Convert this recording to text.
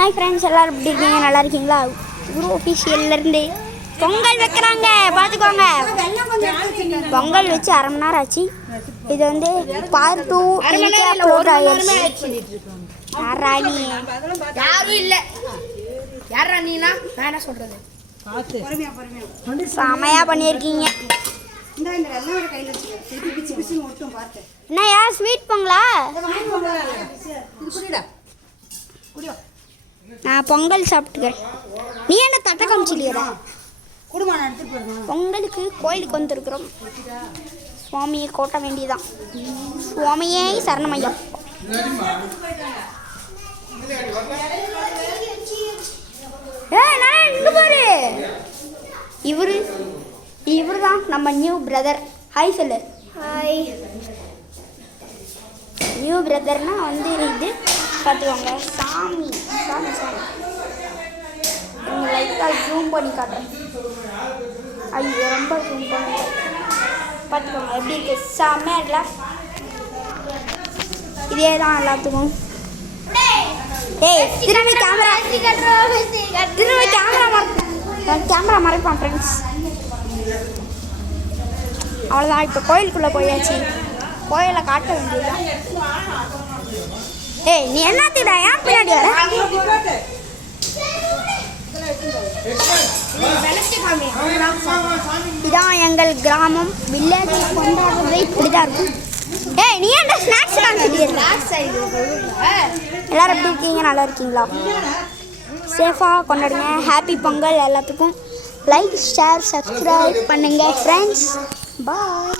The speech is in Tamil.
ஹாய் ஃப்ரெண்ட்ஸ், எல்லோரும் எப்படி இருக்கீங்க? நல்லா இருக்கீங்களா? குரு ஆஃபீஷியல்லேருந்து பொங்கல் வைக்கிறாங்க, பார்த்துக்கோங்க. பொங்கல் வச்சு அரை மணி நேரம் ஆச்சு. இது வந்து பார்ட் 2 அப்லோட் ஆகிடுச்சு. யாரும் இல்லை. யாரா நீனா? நான் என்ன சொல்கிறது? செமையாக பண்ணியிருக்கீங்க. என்னையா ஸ்வீட் பொங்கலா? நான் பொங்கல் சாப்பிட்டுக்கிறேன். நீ என்ன தட்டை காமிச்சிலியடா? பொங்கலுக்கு கோயிலுக்கு வந்துருக்குறோம். சுவாமியை கோட்ட வேண்டியதான். சுவாமியே சரணமையா. பாரு, இவரு தான் நம்ம நியூ பிரதர். ஹாய் சொல்லு. ஹாய். நியூ பிரதர்னா வந்து இது பார்த்துக்கோங்க. சாமி சாமி சாமி லைட்டாக ஜூம் பண்ணி காட்டுறேன். ஐயோ, ரொம்ப ஜூம் பண்ணி பார்த்துக்கோங்க. எப்படி இருக்கு? செம்மையாக இருக்குல்ல? இதே தான் எல்லாத்துக்கும். திரும்பி கேமரா மறைப்பான் ஃப்ரெண்ட்ஸ். அவ்வளோதான். இப்போ கோயிலுக்குள்ளே போயாச்சு. கோயிலை காட்ட வேண்டியதுதான். நீ என்னத்திடா ஏன் பின்னாடி வர? இதான் எங்கள் கிராமம். வில்லேஜ் கொண்டாடுறது இப்படிதான் இருக்கும். நீ என்ன ஸ்நாக்ஸ் எல்லாரும் எப்படி இருக்கீங்க? நல்லா இருக்கீங்களா? சேஃபாக கொண்டாடுங்க. ஹாப்பி பொங்கல் எல்லாத்துக்கும். லைக், ஷேர், சப்ஸ்கிரைப் பண்ணுங்கள் ஃப்ரெண்ட்ஸ். பாய்.